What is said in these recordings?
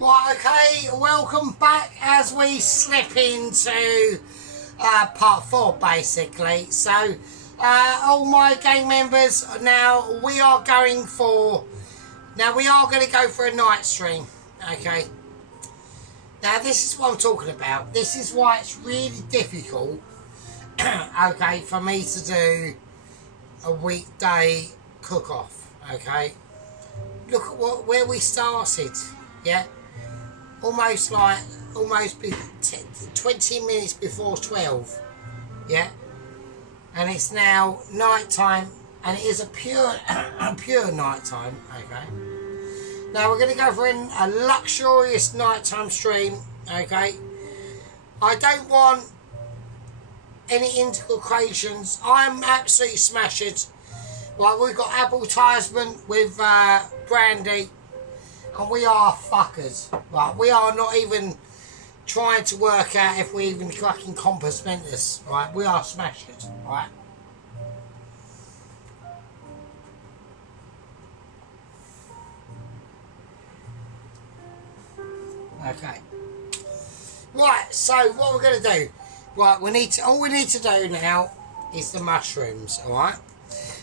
Right, okay, welcome back as we slip into part 4 basically. So, all my gang members, now we are going to go for a night stream, okay. Now this is what I'm talking about. This is why it's really difficult, okay, for me to do a weekday cook-off, okay. Look at where we started, yeah. Almost 20 minutes before 12, yeah, and it's now night time, and it is a pure night time. Okay, now we're going to go for a luxurious nighttime stream. Okay, I don't want any inculcations. I'm absolutely smashed. Right, we've got advertisement with brandy. And we are fuckers, right? We are not even trying to work out if we even fucking compass mentis, right? We are smashers, right? Okay. Right, so what we're gonna do? Right, all we need to do now is the mushrooms, alright?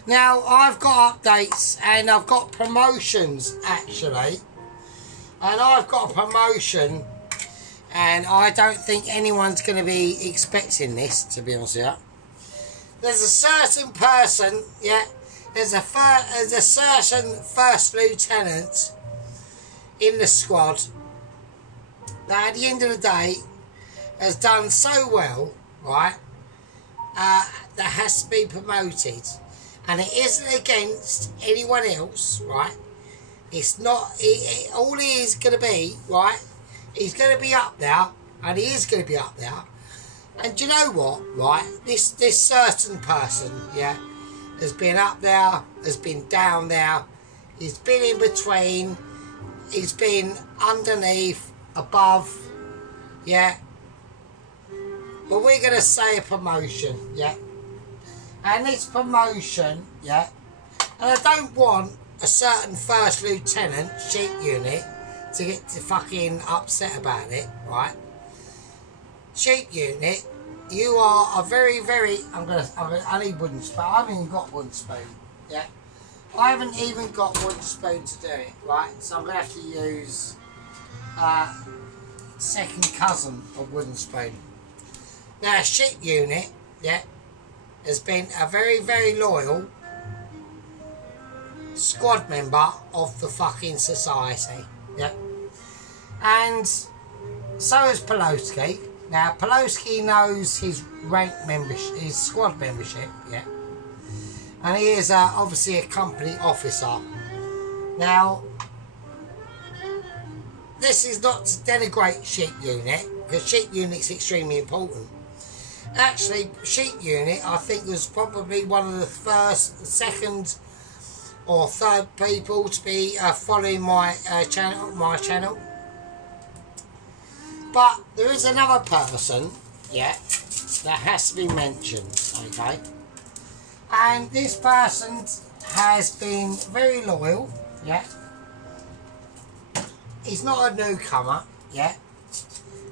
Now I've got updates and I've got promotions actually. And I've got a promotion, and I don't think anyone's going to be expecting this, to be honest with you. There's a certain person, yeah, there's a certain first lieutenant in the squad that at the end of the day has done so well, right, that has to be promoted. And it isn't against anyone else, right? It's not, all he is going to be, right, he's going to be up there, and he is going to be up there. And do you know what, right, this certain person, yeah, has been up there, has been down there, he's been in between, he's been underneath, above, yeah. But we're going to say a promotion, yeah. And this promotion, yeah, and I don't want a certain first lieutenant sheep unit to get to fucking upset about it, right? Sheep unit, you are a very, I need wooden spoon. I haven't even got wooden spoon, yeah? I haven't even got wooden spoon to do it, right? So I'm going to have to use second cousin of wooden spoon. Now, sheep unit, yeah, has been a very, very loyal squad member of the fucking society, yeah. And so is Poloski. Now Poloski knows his rank membership, his squad membership, yeah. And he is obviously a company officer. Now, this is not to denigrate sheep unit, because sheep unit's extremely important. Actually, sheep unit, I think, was probably one of the first, second or third people to be following my channel. But there is another person, yeah, that has to be mentioned, okay? And this person has been very loyal, yeah. He's not a newcomer, yeah.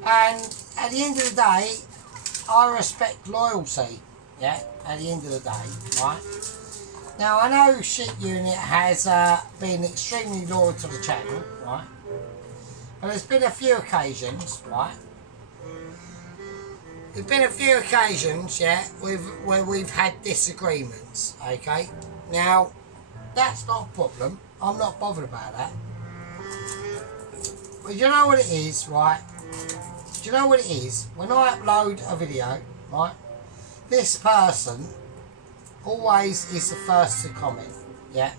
And at the end of the day, I respect loyalty, yeah, at the end of the day, right? Now, I know Sheep Unit has been extremely loyal to the channel, right? And there's been a few occasions, right? There's been a few occasions, yeah, where we've had disagreements, okay? Now, that's not a problem. I'm not bothered about that. But you know what it is, right? Do you know what it is? When I upload a video, right? This person always is the first to comment, yeah.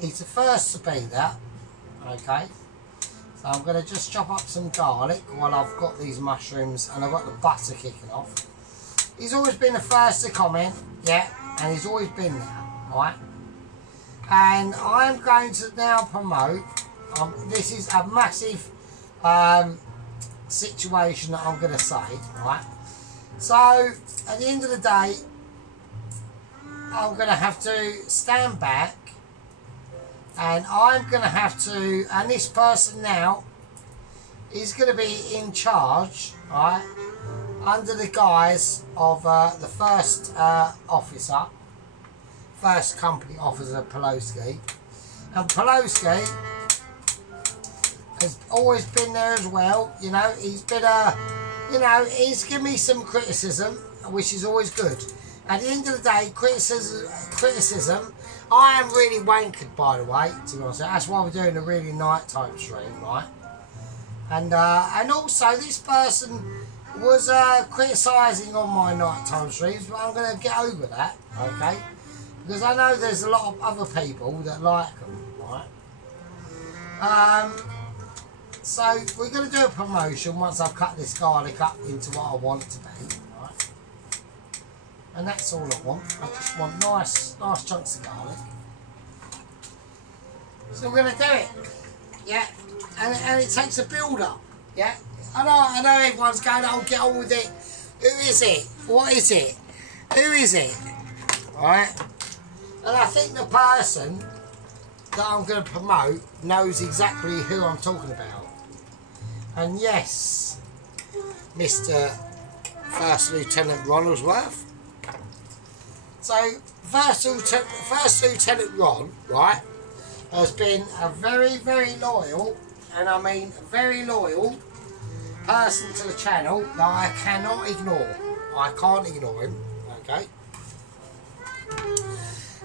He's the first to be there, okay. So I'm going to just chop up some garlic while I've got these mushrooms and I've got the butter kicking off. He's always been the first to comment, yeah, and he's always been there, right. And I'm going to now promote, this is a massive situation that I'm going to say, right. So at the end of the day, I'm going to have to stand back And I'm going to have to, and this person now is going to be in charge, right, under the guise of the first officer, first company officer, Pelosi. And Pelosi has always been there as well. You know, he's been he's given me some criticism, which is always good. At the end of the day, criticism. I am really wankered, by the way, to be honest. That's why we're doing a really nighttime stream, right? And also this person was criticising on my nighttime streams, but I'm going to get over that, okay? Because I know there's a lot of other people that like them, right? So we're going to do a promotion once I've cut this garlic up into what I want it to be, right? And that's all I want. I just want nice chunks of garlic. So we're going to do it, yeah? And it takes a build-up, yeah? I know everyone's going, oh, get on with it. Who is it? What is it? Who is it? Right? And I think the person that I'm going to promote knows exactly who I'm talking about. And yes, Mr. First Lieutenant Ronaldsworth. So, First Lieutenant Ron, right, has been a very, very loyal, and I mean very loyal, person to the channel that I cannot ignore. I can't ignore him, okay?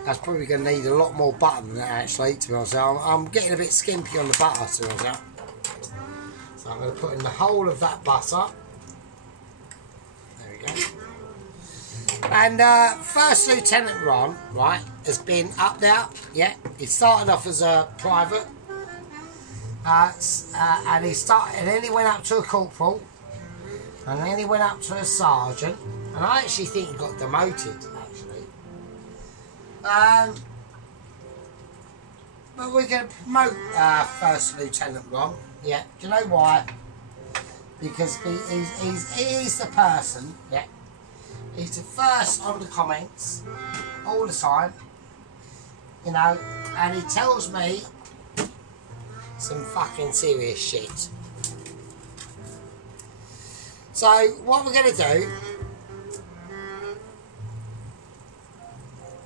That's probably going to need a lot more butter than that, actually, to be honest. I'm getting a bit skimpy on the butter, to be honest. So I'm going to put in the whole of that butter. There we go. And First Lieutenant Ron, right, has been up there, yeah. He started off as a private. And then he went up to a corporal, and then he went up to a sergeant, and I actually think he got demoted, actually. But we're going to promote First Lieutenant Ron, yeah. Do you know why? Because he's the person, yeah. He's the first on the comments all the time, you know, and he tells me some fucking serious shit. So what we're going to do,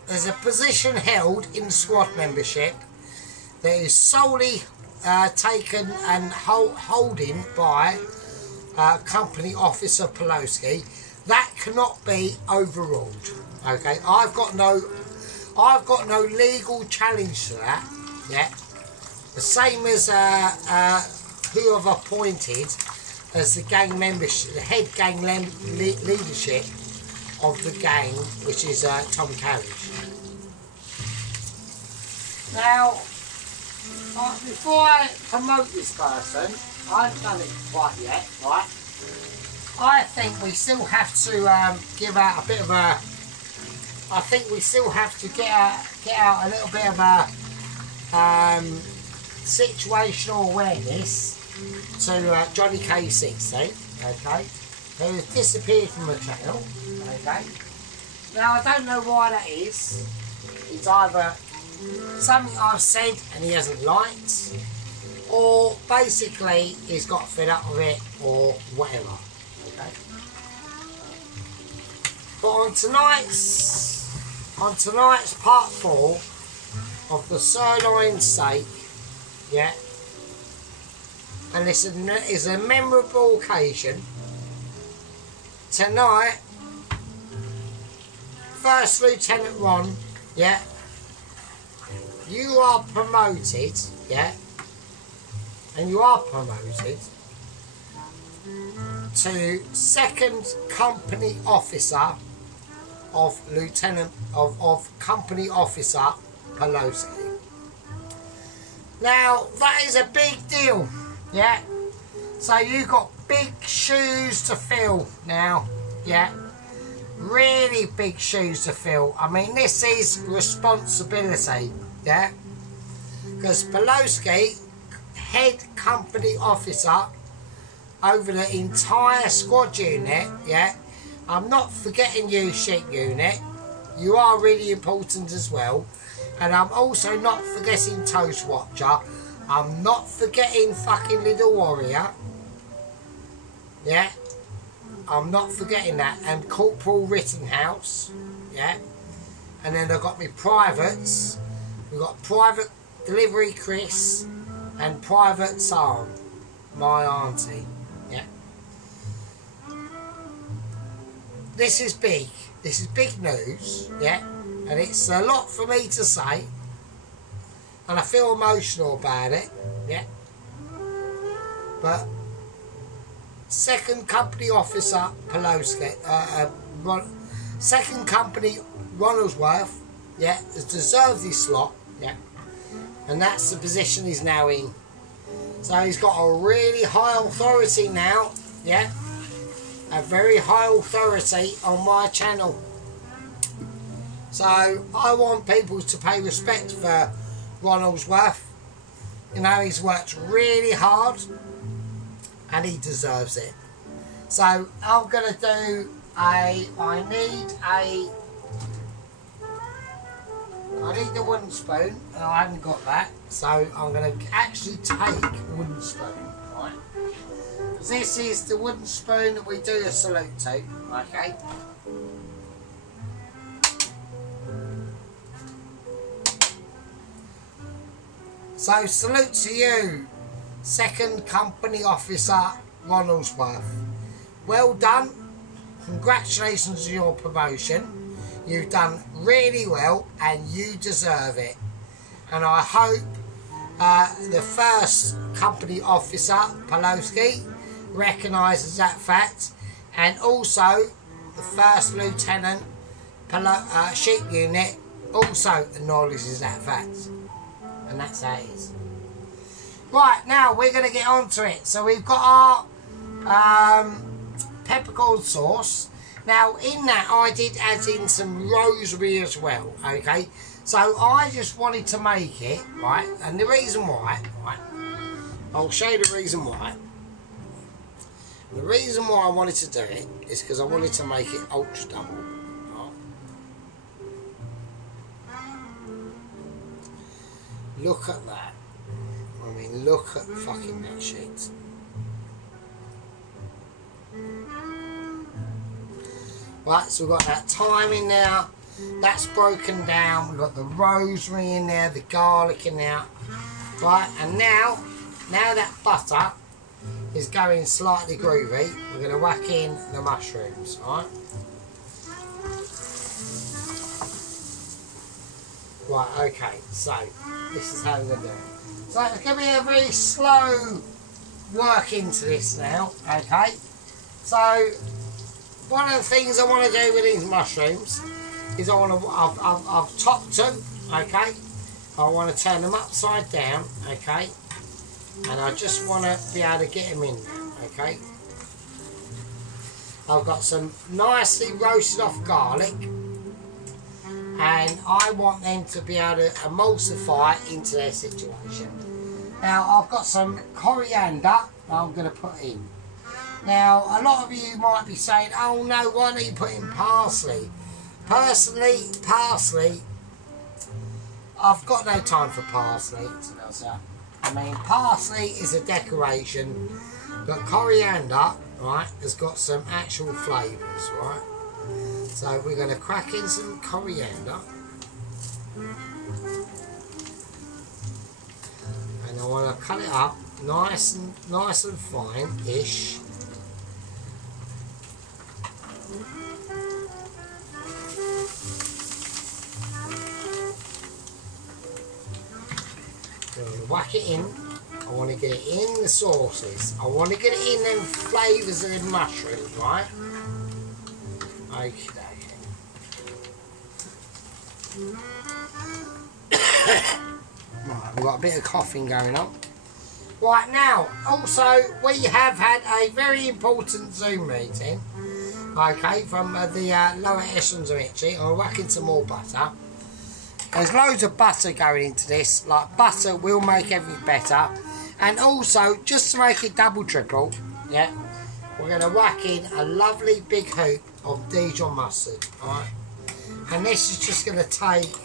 there's a position held in squad membership that is solely taken and holding by company officer Pelosi. That cannot be overruled. Okay, I've got no legal challenge to that. Yeah. The same as who I've appointed as the gang membership, the head gang leadership of the gang, which is Tom Carriage. Now, before I promote this person, I haven't done it quite yet, right? I think we still have to give out a bit of a. I think we still have to get out a little bit of a situational awareness to Johnny K60, okay, who has disappeared from the channel, okay. Now I don't know why that is. It's either something I've said and he hasn't liked, or basically he's got fed up with it, or whatever. Okay. But on tonight's part 4 of the sirloin steak, yeah, and this is a memorable occasion. Tonight, First Lieutenant Ron, yeah, you are promoted, yeah, and you are promoted to second company officer of company officer Pelosi. Now that is a big deal, yeah. So you got big shoes to fill now, yeah. Really big shoes to fill. I mean, this is responsibility, yeah. Because Pelosi, head company officer over the entire squad unit, yeah. I'm not forgetting you, shit unit. You are really important as well. And I'm also not forgetting Toast Watcher. I'm not forgetting fucking Little Warrior. Yeah. I'm not forgetting that. And Corporal Rittenhouse. Yeah. And then I've got my privates. We've got Private Delivery Chris and Private Sam, my auntie. Yeah. This is big. This is big news. Yeah. And it's a lot for me to say. And I feel emotional about it. Yeah. But second company officer Pelosi, second company Ronaldsworth, yeah, has deserved this slot, yeah, and that's the position he's now in. So he's got a really high authority now, yeah, a very high authority on my channel. So I want people to pay respect for Ronaldsworth. You know, he's worked really hard and he deserves it. So I'm going to do I need the wooden spoon, and I haven't got that, so I'm going to actually take a wooden spoon, right? This is the wooden spoon that we do a salute to, okay? So salute to you, second company officer Ronaldsworth. Well done. Congratulations on your promotion. You've done really well and you deserve it. And I hope the first company officer, Pelosi, recognises that fact, and also the first lieutenant, sheep unit, also acknowledges that fact. And that's how it is. Right, now we're going to get on to it. So we've got our peppercorn sauce. Now in that I did add in some rosemary as well, okay? So I just wanted to make it, right? And the reason why, right? I'll show you the reason why. The reason why I wanted to do it is because I wanted to make it ultra double. Right? Look at that. I mean, look at fucking that shit. Right, so we've got that thyme in there, that's broken down, we've got the rosemary in there, the garlic in there, right, and now that butter is going slightly groovy, we're going to whack in the mushrooms, alright? Right, okay, so this is how we're going to do it. So it's going to be a very slow work into this now, okay? So one of the things I want to do with these mushrooms is I've topped them, okay? I want to turn them upside down, okay? And I just want to be able to get them in there, okay? I've got some nicely roasted off garlic, and I want them to be able to emulsify into their situation. Now I've got some coriander I'm going to put in. Now, a lot of you might be saying, oh no, why don't you put in parsley? Personally, parsley, I've got no time for parsley. I mean, parsley is a decoration, but coriander, right, has got some actual flavours, right? So we're going to crack in some coriander. And I want to cut it up nice and fine-ish. Whack it in. I want to get it in the sauces. I want to get it in them flavours of the mushrooms, right? Okay. Right, we've got a bit of coughing going on. Right, now, also, we have had a very important Zoom meeting, okay, from the lower echelons of Itchy. I'm whacking some more butter. There's loads of butter going into this. Like, butter will make everything better. And also, just to make it double triple, yeah, we're going to whack in a lovely big hoop of Dijon mustard, alright? And this is just going to take,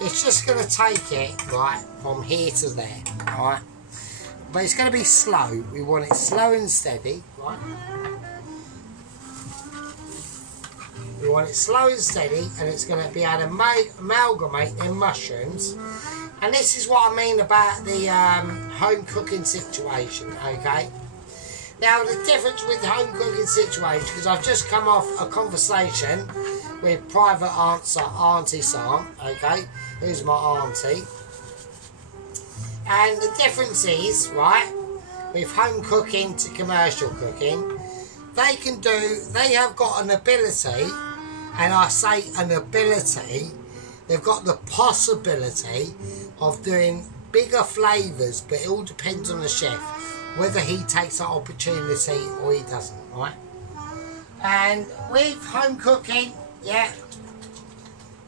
it's just going to take it, right, from here to there, alright? But it's going to be slow. We want it slow and steady, right? We want it slow and steady, and it's going to be able to amalgamate them mushrooms. And this is what I mean about the home cooking situation, okay? Now, the difference with the home cooking situation, because I've just come off a conversation with private Auntie Sam, okay? Who's my auntie? And the difference is, right, with home cooking to commercial cooking, they have got an ability, and I say an ability, they've got the possibility of doing bigger flavours, but it all depends on the chef, whether he takes that opportunity or he doesn't, right? And with home cooking, yeah,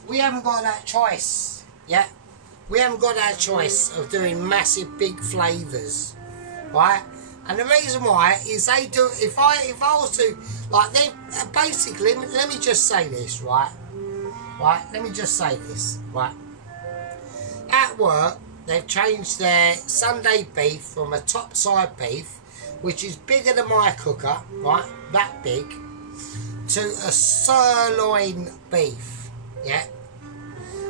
we haven't got that choice, yeah? We haven't got that choice of doing massive big flavours, right? And the reason why is they do, if I was to, like, they basically, let me just say this, right? Right, let me just say this, right? At work, they've changed their Sunday beef from a topside beef, which is bigger than my cooker, right? That big, to a sirloin beef, yeah?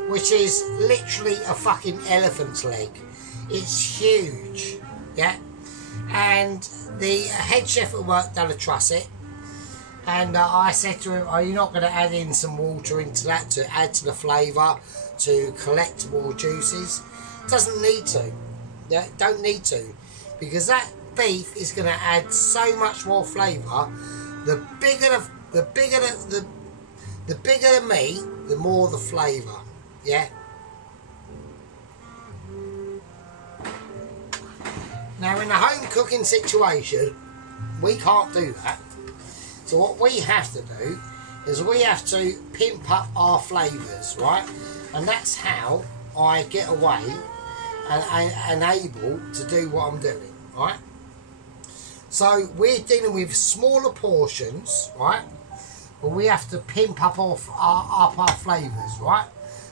Which is literally a fucking elephant's leg. It's huge, yeah? And the head chef at work done a truss. And I said to him, are you not going to add in some water into that to add to the flavour, to collect more juices? Doesn't need to. Yeah, don't need to. Because that beef is going to add so much more flavour. The bigger the meat, the more the flavour. Yeah. Now in a home cooking situation, we can't do that. So what we have to do is we have to pimp up our flavours, right? And that's how I get away and able to do what I'm doing, right? So we're dealing with smaller portions, right? But we have to pimp up our flavours, right?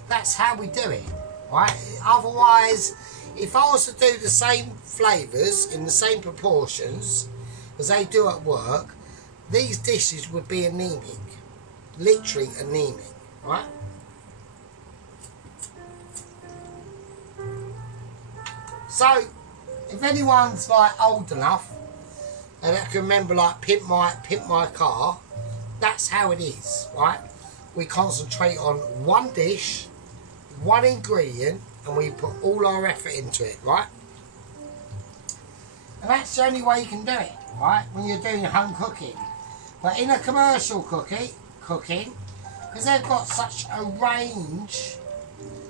That's how we do it, right? Otherwise, if I was to do the same flavours in the same proportions as they do at work, these dishes would be anemic, literally anemic, right? So, if anyone's like old enough and that can remember like pimp my car, that's how it is, right? We concentrate on one dish, one ingredient, and we put all our effort into it, right? And that's the only way you can do it, right? When you're doing home cooking. But in a commercial cooking, because they've got such a range,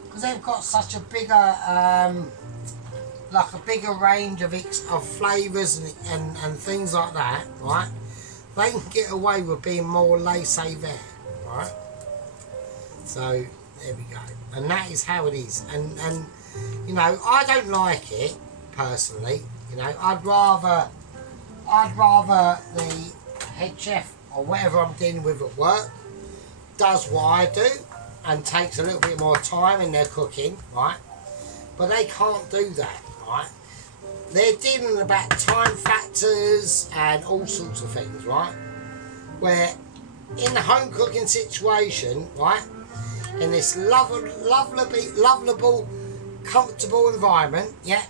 because they've got such a bigger, like a bigger range of flavours and things like that, right? They can get away with being more laissez-faire, right? So there we go, and that is how it is. And you know, I don't like it personally. You know, I'd rather the head chef or whatever I'm dealing with at work does what I do and takes a little bit more time in their cooking, right? But they can't do that, right? They're dealing about time factors and all sorts of things, right? Where in the home cooking situation, right, in this lovable, comfortable environment, yeah,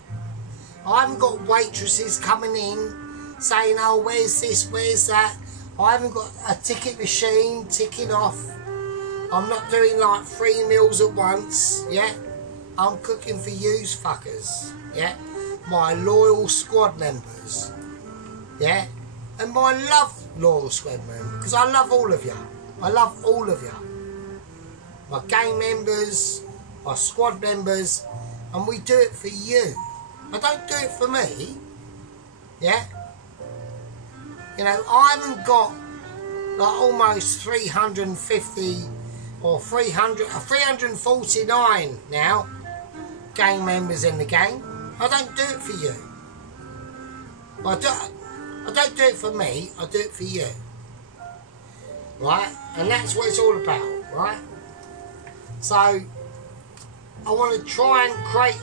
I haven't got waitresses coming in saying, oh, where's this, where's that? I haven't got a ticket machine ticking off. I'm not doing like 3 meals at once, yeah? I'm cooking for yous fuckers, yeah? My loyal squad members, yeah? And my loyal squad members, because I love all of you. I love all of you. My gang members, my squad members, and we do it for you. I don't do it for me, yeah? You know, I haven't got like almost 350 or 349 now gang members in the gang. I don't do it for you. I don't do it for me, I do it for you. Right? And that's what it's all about, right? So, I want to try and create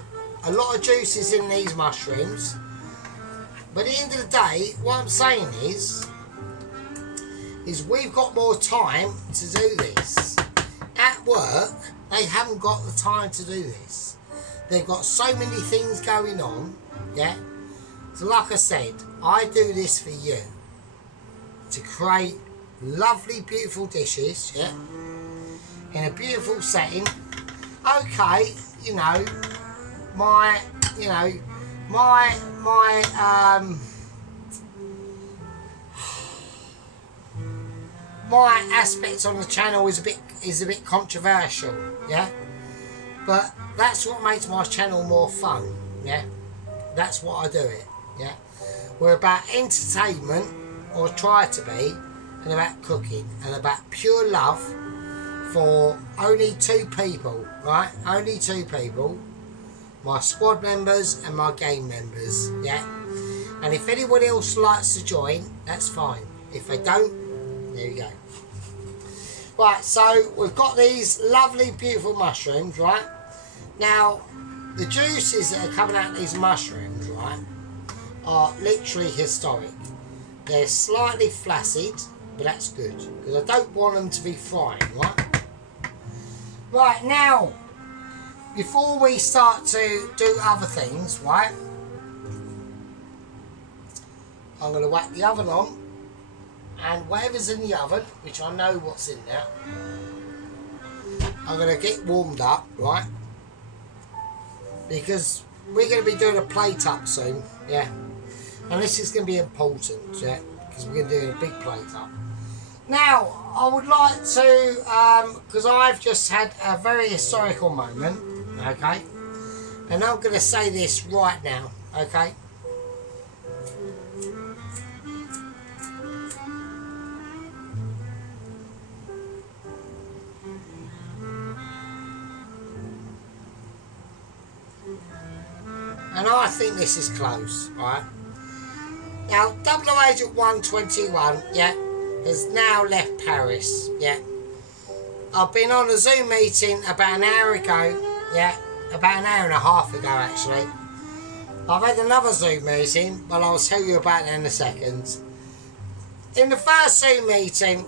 a lot of juices in these mushrooms. But at the end of the day, what I'm saying is we've got more time to do this. At work, they haven't got the time to do this. They've got so many things going on, yeah? So like I said, I do this for you. To create lovely, beautiful dishes, yeah? In a beautiful setting. Okay, you know, my aspects on the channel is a bit controversial, yeah, but that's what makes my channel more fun, yeah. That's what I do it, yeah. We're about entertainment, or try to be, and about cooking, and about pure love for only 2 people, right? Only 2 people, my squad members and my game members, yeah. And if anyone else likes to join, that's fine. If they don't, there you go. Right, so we've got these lovely, beautiful mushrooms, right? Now, the juices that are coming out of these mushrooms, right, are literally historic. They're slightly flaccid, but that's good, because I don't want them to be frying, right? Right, now, before we start to do other things, right, I'm going to whack the oven on, and whatever's in the oven, which I know what's in there, I'm going to get warmed up, right, because we're going to be doing a plate up soon, yeah, and this is going to be important, yeah, because we're going to do a big plate up. Now, I would like to, because I've just had a very historical moment, okay, and I'm going to say this right now, okay. And I think this is close, right? Now, Double Agent 121, yeah, has now left Paris, yeah. I've been on a Zoom meeting about an hour ago, yeah, about an hour and a half ago actually. I've had another Zoom meeting, but I'll tell you about that in a second. In the first Zoom meeting,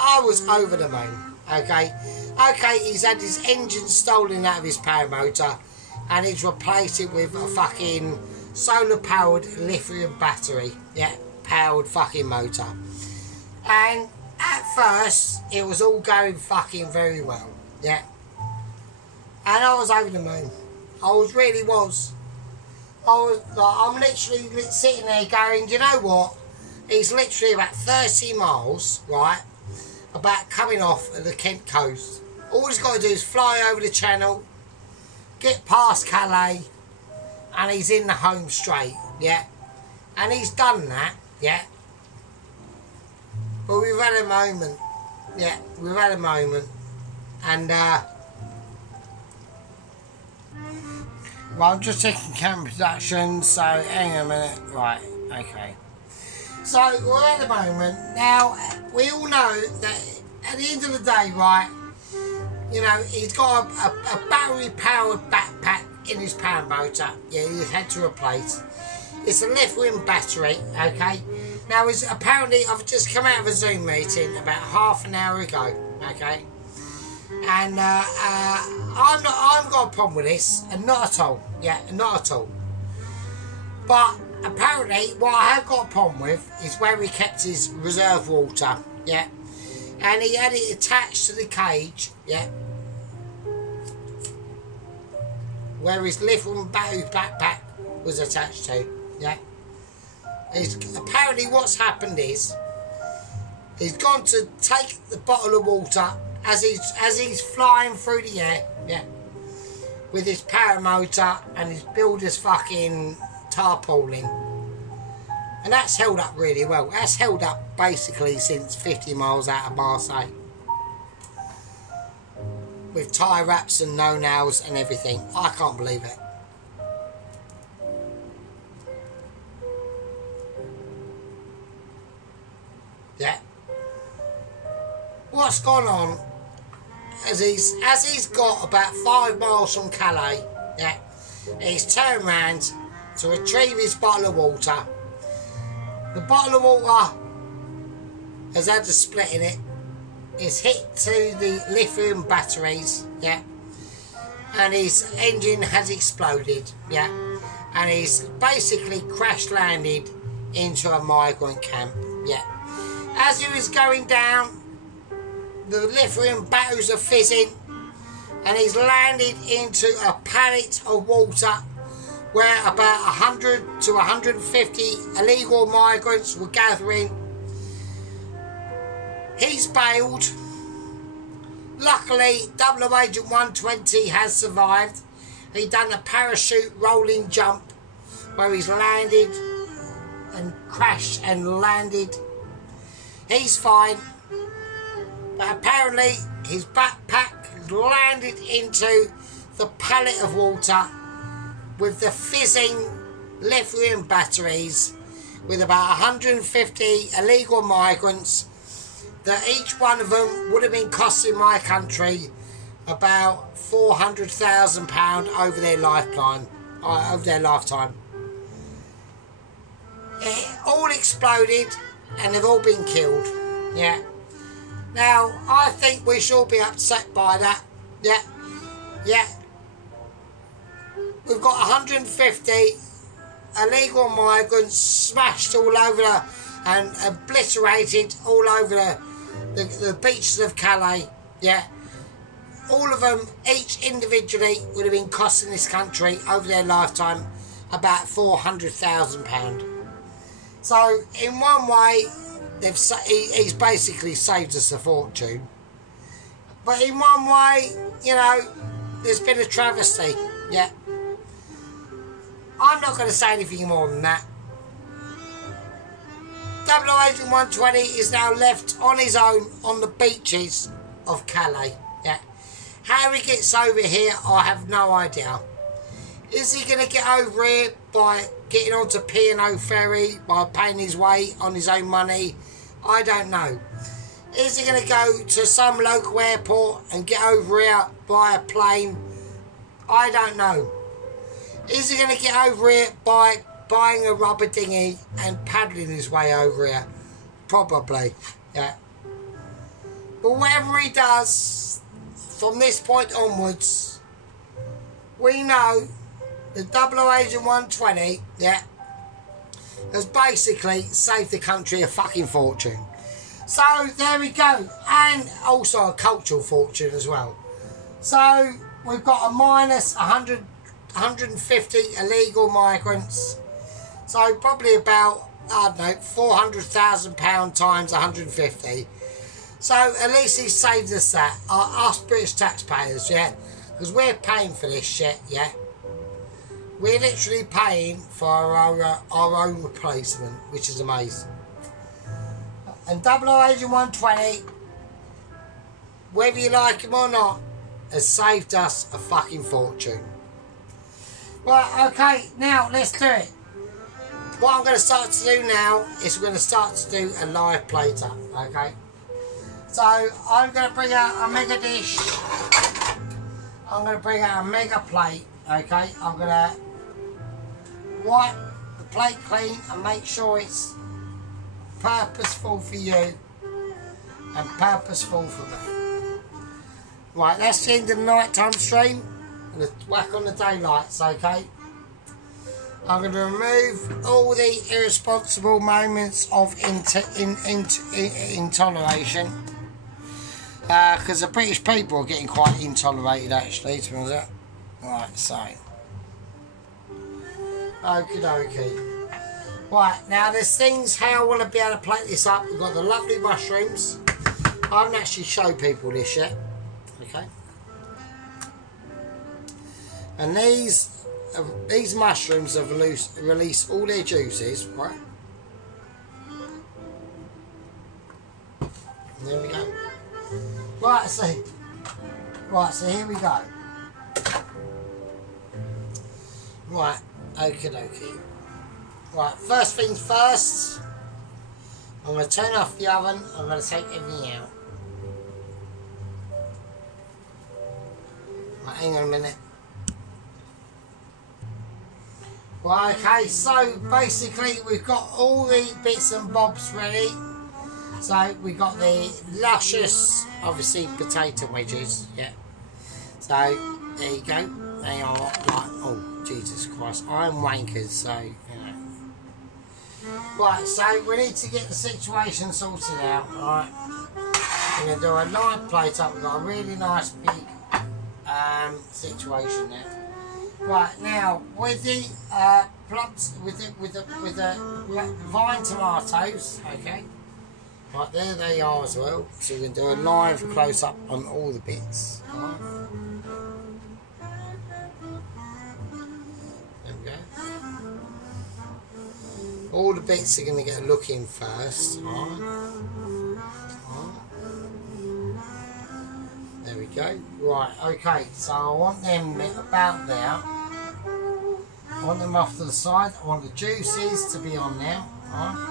I was over the moon, okay? Okay, he's had his engine stolen out of his power motor, and he's replaced it with a fucking solar powered lithium battery, yeah, powered fucking motor. And at first it was all going fucking very well, yeah, and I was over the moon. I really was. I'm literally sitting there going, you know what, he's literally about 30 miles, right, about coming off at the Kent coast. All he's got to do is fly over the channel, get past Calais, and he's in the home straight, yeah. And he's done that, yeah. But we've had a moment, yeah, we've had a moment. And, well, I'm just checking camera production, so hang on a minute. Right, okay. So, we're at the moment. Now, we all know that at the end of the day, right, you know, he's got a battery-powered backpack in his power motor. Yeah, he's had to replace. It's a lithium battery, okay? Now, apparently, I've just come out of a Zoom meeting about half an hour ago, okay? And I've got a problem with this, and not at all, yeah, not at all. But apparently, what I have got a problem with is where he kept his reserve water, yeah? And he had it attached to the cage, yeah, where his lithium battery backpack was attached to, yeah. Apparently what's happened is he's gone to take the bottle of water as he's flying through the air, yeah, with his power motor and his builder's fucking tarpaulin. And that's held up really well. That's held up basically since 50 miles out of Marseille. With tie wraps and no nails and everything. I can't believe it. Yeah. What's gone on? as he's got about 5 miles from Calais, yeah, he's turned round to retrieve his bottle of water. The bottle of water has had a split in it. It's hit to the lithium batteries, yeah, and his engine has exploded, yeah, and he's basically crash landed into a migrant camp, yeah. As he was going down, the lithium batteries are fizzing, and he's landed into a pallet of water where about 100 to 150 illegal migrants were gathering. He's bailed. Luckily, Double Agent 120 has survived. He done a parachute rolling jump where he's landed and crashed and landed. He's fine, but apparently his backpack landed into the pallet of water with the fizzing lithium batteries, with about 150 illegal migrants, that each one of them would have been costing my country about £400,000 over their lifetime. It all exploded and they've all been killed. Yeah. Now I think we should all be upset by that. Yeah. Yeah. We've got 150 illegal migrants smashed all over and obliterated all over the beaches of Calais. Yeah. All of them, each individually, would have been costing this country over their lifetime about £400,000. So in one way, he's basically saved us a fortune. But in one way, you know, there's been a travesty. Yeah. I'm not going to say anything more than that. Double Agent 120 is now left on his own on the beaches of Calais. Yeah. How he gets over here, I have no idea. Is he going to get over here by getting onto P&O Ferry, by paying his way on his own money? I don't know. Is he going to go to some local airport and get over here by a plane? I don't know. Is he going to get over here by buying a rubber dinghy and paddling his way over here? Probably, yeah. But whatever he does, from this point onwards, we know that Double Agent 120, yeah, has basically saved the country a fucking fortune. So there we go, and also a cultural fortune as well. So we've got a minus 150 illegal migrants. So probably about, I don't know, £400,000 times 150. So at least he saved us that, us British taxpayers, yeah, because we're paying for this shit, yeah. We're literally paying for our own replacement, which is amazing. And Double Agent 120, whether you like him or not, has saved us a fucking fortune. Right, okay, now let's do it. What I'm going to start to do now is we're going to start to do a live plater, okay? So I'm going to bring out a mega dish. I'm going to bring out a mega plate, okay? I'm going to wipe the plate clean and make sure it's purposeful for you and purposeful for me. Right, that's the end of the nighttime stream. I'm going to whack on the daylights, okay? I'm going to remove all the irresponsible moments of intoleration. Because the British people are getting quite intolerated, actually, to be honest. Right, so. Okie dokie. Right, now there's things how I want to be able to plate this up. We've got the lovely mushrooms. I haven't actually showed people this yet. Okay. And these mushrooms have released all their juices, right? There we go. Right, so here we go. Right, okie dokie. Right, first things first, I'm going to turn off the oven. I'm going to take everything out. hang on a minute. Well, okay, so basically we've got all the bits and bobs ready. So we've got the luscious, obviously, potato wedges, yeah. So there you go. They are like, oh Jesus Christ, I'm wankers, so you know. Right, so we need to get the situation sorted out, right? We're going to do a live plate up. We've got a really nice big situation there. Right, now with the plums, with the vine tomatoes, okay. Right, there they are as well. So we can do a live close up on all the bits. Right. There we go. All the bits are going to get a look in first. Right. There we go. Right, okay, so I want them about there. I want them off to the side. I want the juices to be on now. Right.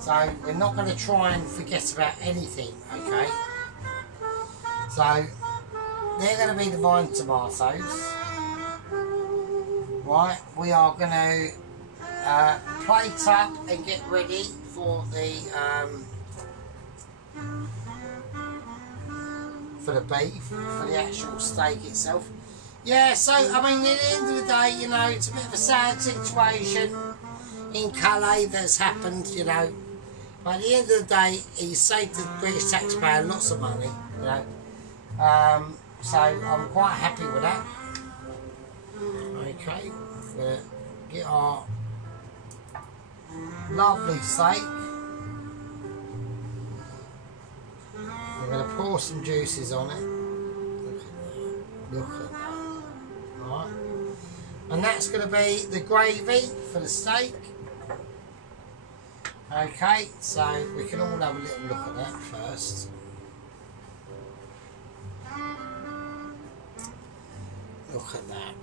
So we're not going to try and forget about anything, okay? So they're going to be the vine tomatoes. Right, we are going to plate up and get ready for the beef, for the actual steak itself. Yeah, so I mean, at the end of the day, you know, it's a bit of a sad situation in Calais that's happened, you know. But at the end of the day, he saved the British taxpayer lots of money, you know. So I'm quite happy with that. Okay, we'll get our lovely steak. We're going to pour some juices on it. Look at that. Right. And that's going to be the gravy for the steak. Okay, so we can all have a little look at that first. Look at that.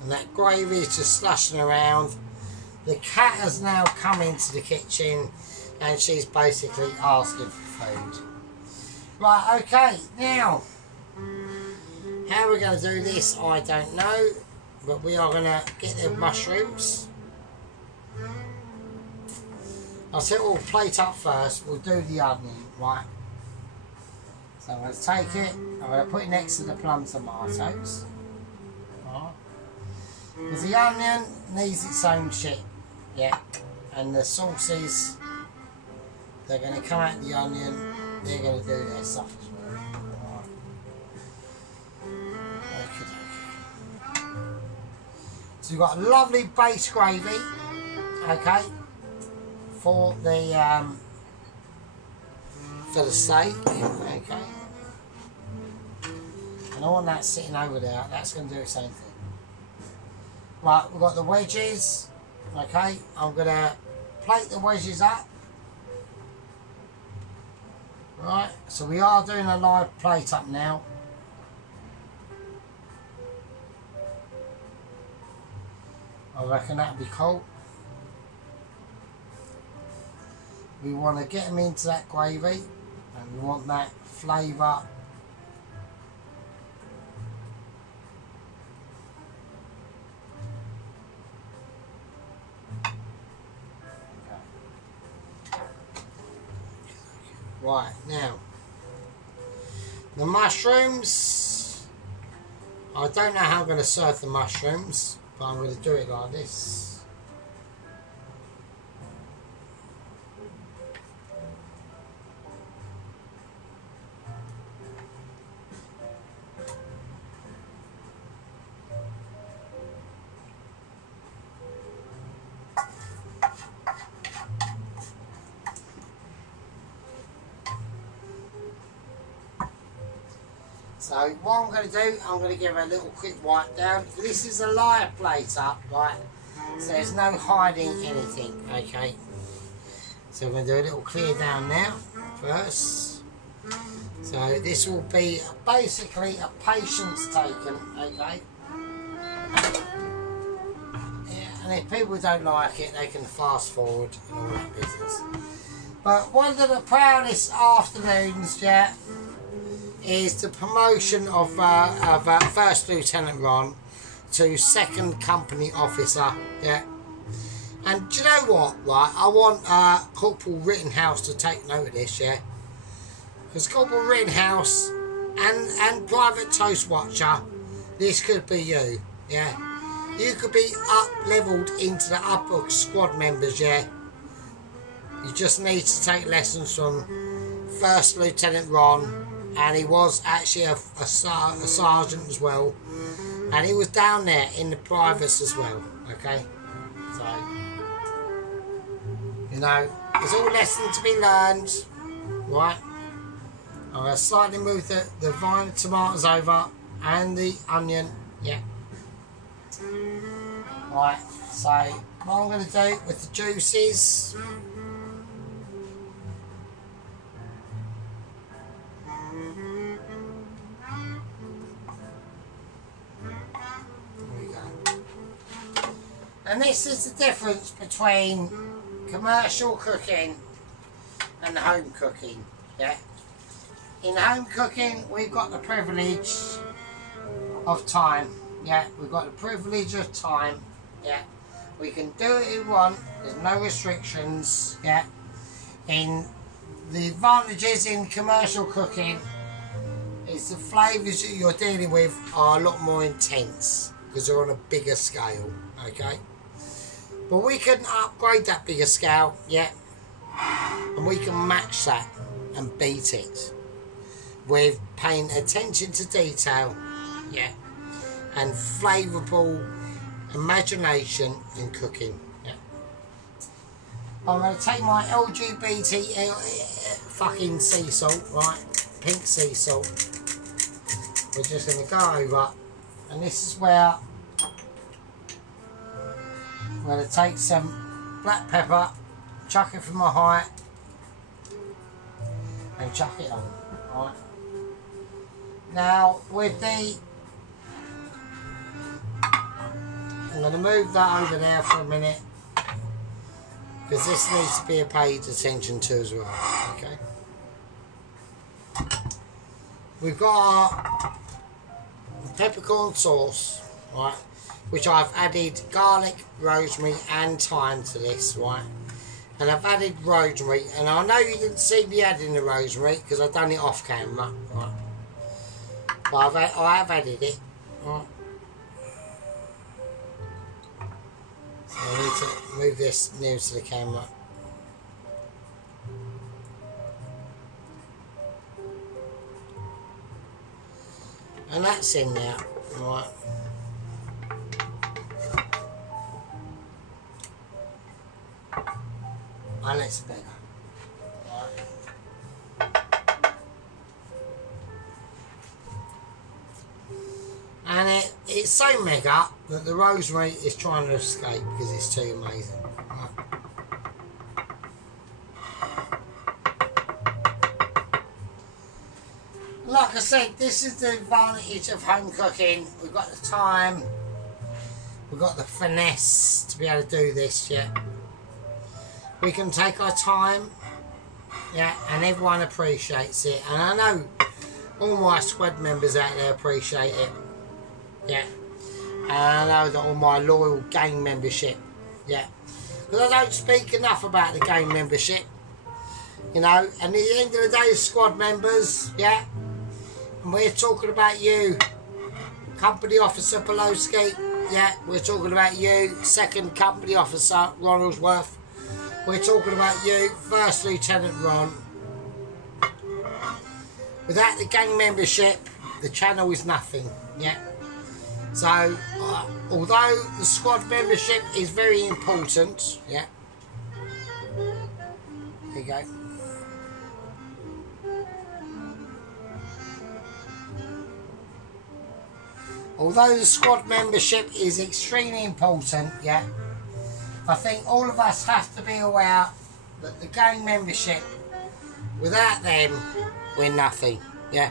And that gravy is just slushing around. The cat has now come into the kitchen and she's basically asking for food. Right, okay, now, how we're going to do this, I don't know. But we are going to get the mushrooms. I'll say we'll plate up first. We'll do the onion, right? So I'm going to take it. I'm going to put it next to the plum tomatoes. Right? Because the onion needs its own shit. Yeah. And the sauces, they're going to come out of the onion. They're going to do their stuff as well. Right. Okay. So we've got a lovely base gravy, okay, for the steak, okay. And I want that sitting over there. That's going to do the same thing. Right, we've got the wedges, okay. I'm going to plate the wedges up. Right, so we are doing a live plate up now. I reckon that'll be cool. We want to get them into that gravy and we want that flavour. Right, now the mushrooms, I don't know how I'm going to serve the mushrooms, but I'm going to do it like this. So what I'm going to do, I'm going to give a little quick wipe down. This is a live plate up, right? So there's no hiding anything, okay? So I'm going to do a little clear down now first. So this will be basically a patience taken, okay? Yeah, and if people don't like it, they can fast forward and all that business. But one of the proudest afternoons, yeah, is the promotion of First Lieutenant Ron to Second Company Officer, yeah. And do you know what, right, I want Corporal Rittenhouse to take note of this, yeah. Because Corporal Rittenhouse and Private Toast Watcher, this could be you, yeah. You could be up-levelled into the upper squad members, yeah. You just need to take lessons from First Lieutenant Ron, and he was actually a sergeant as well, and he was down there in the privates as well, okay? So, you know, there's all lessons to be learned, right? I'm going to slightly move the vine tomatoes over and the onion, yeah. Right, so what I'm going to do with the juices, and this is the difference between commercial cooking and home cooking, yeah. In home cooking, we've got the privilege of time, yeah. We've got the privilege of time, yeah. We can do it if we want, there's no restrictions, yeah. In the advantages in commercial cooking is the flavours that you're dealing with are a lot more intense because they're on a bigger scale, okay. But we can upgrade that bigger scale, yeah, and we can match that and beat it with paying attention to detail, yeah, and flavourable imagination in cooking, yeah. I'm going to take my LGBT fucking sea salt, right, pink sea salt. We're just going to go over, and this is where I'm going to take some black pepper, chuck it from my height, and chuck it on, right. Now, with the, I'm going to move that over there for a minute, because this needs to be paid attention to as well, okay. We've got our peppercorn sauce, right, which I've added garlic, rosemary and thyme to this, right. And I've added rosemary, and I know you didn't see me adding the rosemary because I've done it off camera, right. But I have added it, right. So I need to move this near to the camera. And that's in there, right. And it's better, right. And it's so mega that the rosemary is trying to escape because it's too amazing, right. Like I said, this is the advantage of home cooking. We've got the time, we've got the finesse to be able to do this, yeah. We can take our time, yeah, and everyone appreciates it. And I know all my squad members out there appreciate it, yeah. And I know that all my loyal gang membership, yeah. Because I don't speak enough about the gang membership, you know. And at the end of the day, squad members, yeah. And we're talking about you, Company Officer Pelosi, yeah. We're talking about you, Second Company Officer Ronaldsworth. We're talking about you, First Lieutenant Ron. Without the gang membership, the channel is nothing, yeah. So, although the squad membership is very important, yeah. There you go. Although the squad membership is extremely important, yeah. I think all of us have to be aware that the gang membership, without them, we're nothing, yeah.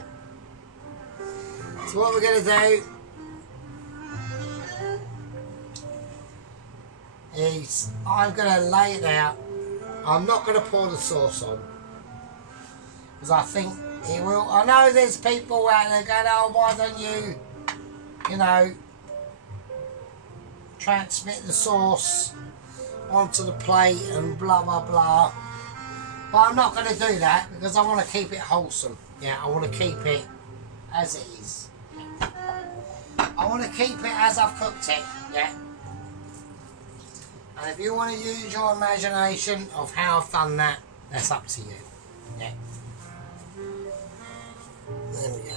So what we're going to do is I'm going to lay it out I'm not going to pour the sauce on. Because I think it will. I know there's people out there going, oh, why don't you, you know, transmit the sauce onto the plate and blah, blah, blah. But I'm not going to do that because I want to keep it wholesome. Yeah, I want to keep it as it is. I want to keep it as I've cooked it. Yeah. And if you want to use your imagination of how I've done that, that's up to you. Yeah. There we go.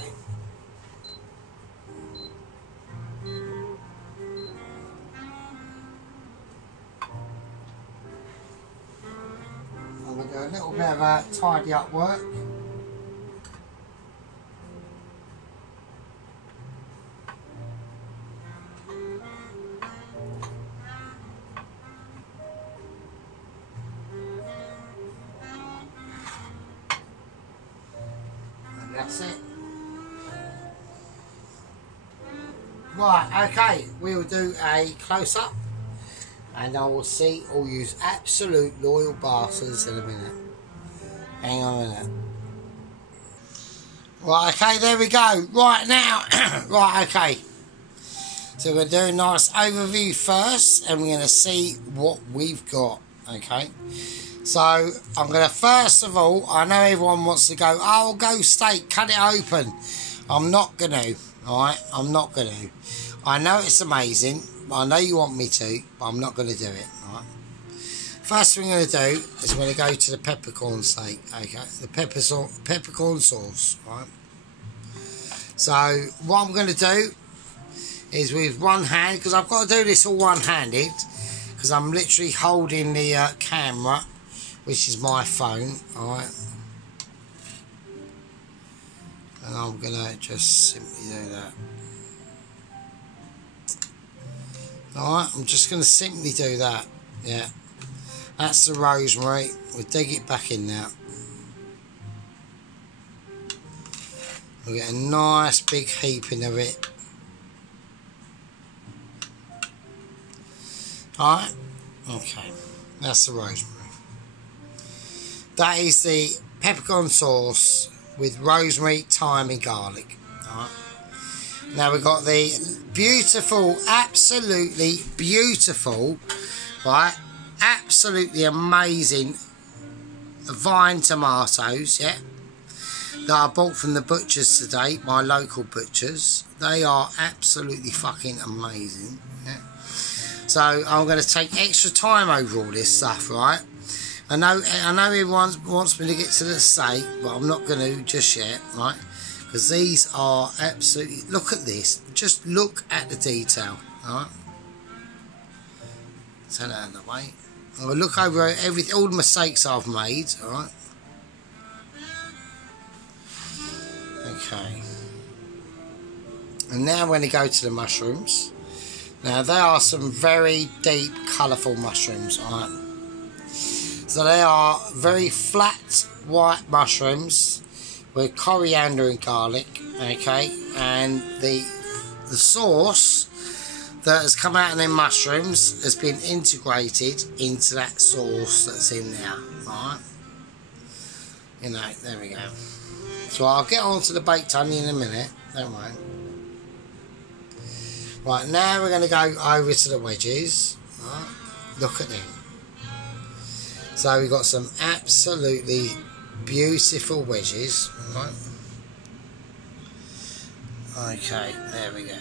I'm going to do a little bit of a tidy up work. That's it. Right, okay, we will do a close-up and I will see, I'll use absolute loyal bastards in a minute. Hang on a minute. Right, okay, there we go. Right now, right, okay. So we're going to do a nice overview first and we're going to see what we've got, okay. So, I'm going to, first of all, I know everyone wants to go, oh, go steak, cut it open. I'm not going to, alright? I'm not going to. I know it's amazing, I know you want me to, but I'm not going to do it, alright? First thing I'm going to do is I'm going to go to the peppercorn steak, okay? The peppercorn sauce, right? So, what I'm going to do is with one hand, because I've got to do this all one-handed, because I'm literally holding the camera, which is my phone, alright, and I'm gonna just simply do that. Alright, I'm just gonna simply do that, yeah. That's the rosemary, we'll dig it back in now. We'll get a nice big heaping of it. Alright, okay, that's the rosemary. That is the peppercorn sauce with rosemary, thyme and garlic. Right. Now we've got the beautiful, absolutely beautiful, right, absolutely amazing vine tomatoes, yeah, that I bought from the butchers today, my local butchers. They are absolutely fucking amazing, yeah. So I'm going to take extra time over all this stuff, right. I know everyone wants me to get to the steak, but I'm not going to just yet, right? Because these are absolutely... Look at this. Just look at the detail, alright? Turn that out of the way. I'm going to look over all the mistakes I've made, alright? Okay. And now I'm going to go to the mushrooms. Now, they are some very deep, colourful mushrooms, alright? So they are very flat white mushrooms with coriander and garlic, okay, and the sauce that has come out of them mushrooms has been integrated into that sauce that's in there, alright, you know, there we go. So I'll get on to the baked onion in a minute, don't worry. Right, now we're going to go over to the wedges, right. Look at them. So we've got some absolutely beautiful wedges, right? Okay, there we go.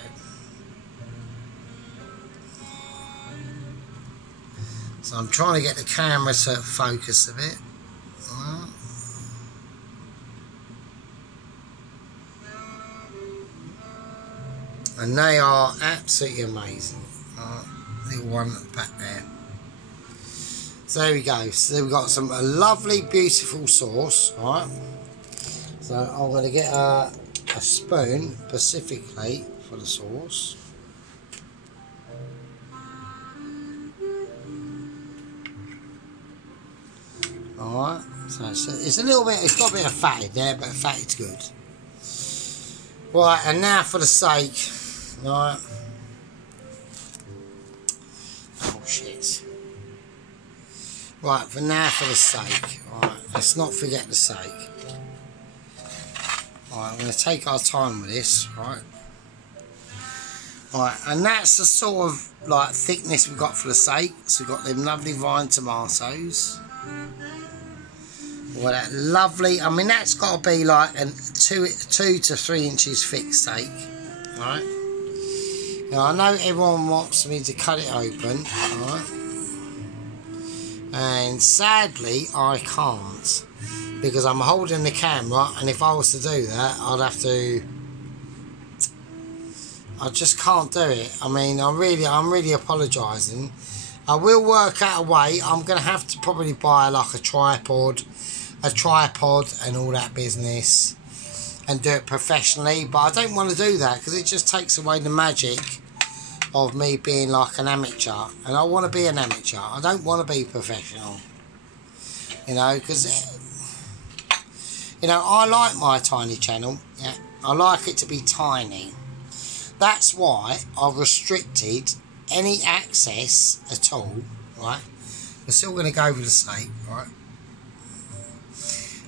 So I'm trying to get the camera to focus a bit. Right. And they are absolutely amazing. Right. Little one at the back there. So there we go. So we've got some lovely, beautiful sauce. Alright. So I'm going to get a spoon specifically for the sauce. Alright. So it's a little bit, it's got a bit of fat in there, but fat is good. Right, and now for the steak. Alright. Oh shit. Right, for now for the steak. Right, let's not forget the steak. Right, I'm going to take our time with this, right? Right, and that's the sort of like thickness we've got for the steak. So we've got them lovely vine tomatoes. Well, that lovely, I mean that's got to be like a 2 to 3 inches thick steak, right? Now I know everyone wants me to cut it open, right? And sadly I can't, because I'm holding the camera, and if I was to do that I'd have to, I just can't do it. I mean I'm really apologising. I will work out a way. I'm going to have to probably buy like a tripod and all that business and do it professionally, but I don't want to do that because it just takes away the magic of me being like an amateur, and I want to be an amateur. I don't want to be professional, you know, because you know I like my tiny channel. Yeah, I like it to be tiny. That's why I've restricted any access at all. Right, we're still going to go with the steak, right?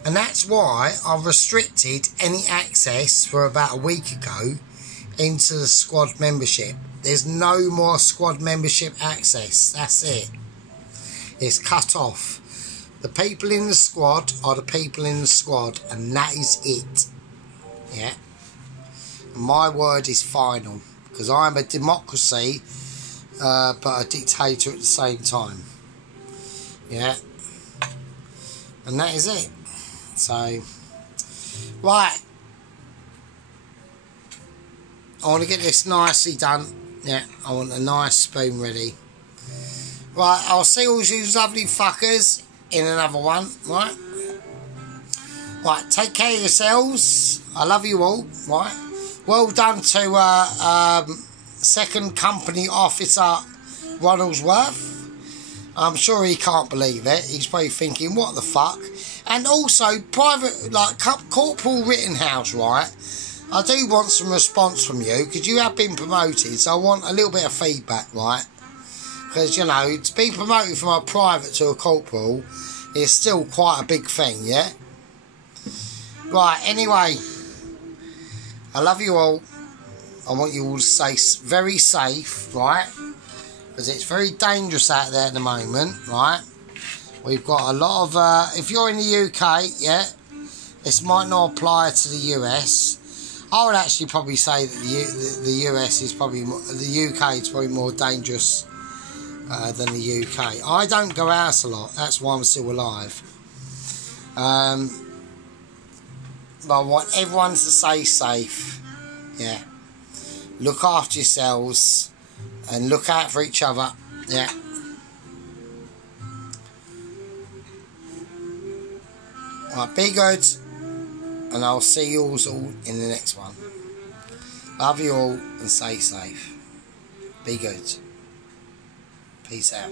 And that's why I've restricted any access for about a week ago into the squad membership. There's no more squad membership access. That's it. It's cut off. The people in the squad are the people in the squad, and that is it. Yeah. And my word is final, because I'm a democracy, but a dictator at the same time. Yeah. And that is it. So, right, I want to get this nicely done. Yeah, I want a nice spoon ready. Right, I'll see all you lovely fuckers in another one, right? Right, take care of yourselves. I love you all, right? Well done to Second Company Officer Ronaldsworth. I'm sure he can't believe it. He's probably thinking, what the fuck? And also, Private, like, Corporal Rittenhouse, right? I do want some response from you, because you have been promoted, so I want a little bit of feedback, right? Because, you know, to be promoted from a private to a corporal is still quite a big thing, yeah? Right, anyway, I love you all. I want you all to stay very safe, right? Because it's very dangerous out there at the moment, right? We've got a lot of, if you're in the UK, yeah, this might not apply to the US. I would actually probably say that the US is probably, the UK is probably more dangerous than the UK. I don't go out a lot, that's why I'm still alive. But I want everyone to stay safe, yeah. Look after yourselves and look out for each other, yeah. Right, be good, and I'll see you all in the next one. Love you all and stay safe. Be good. Peace out.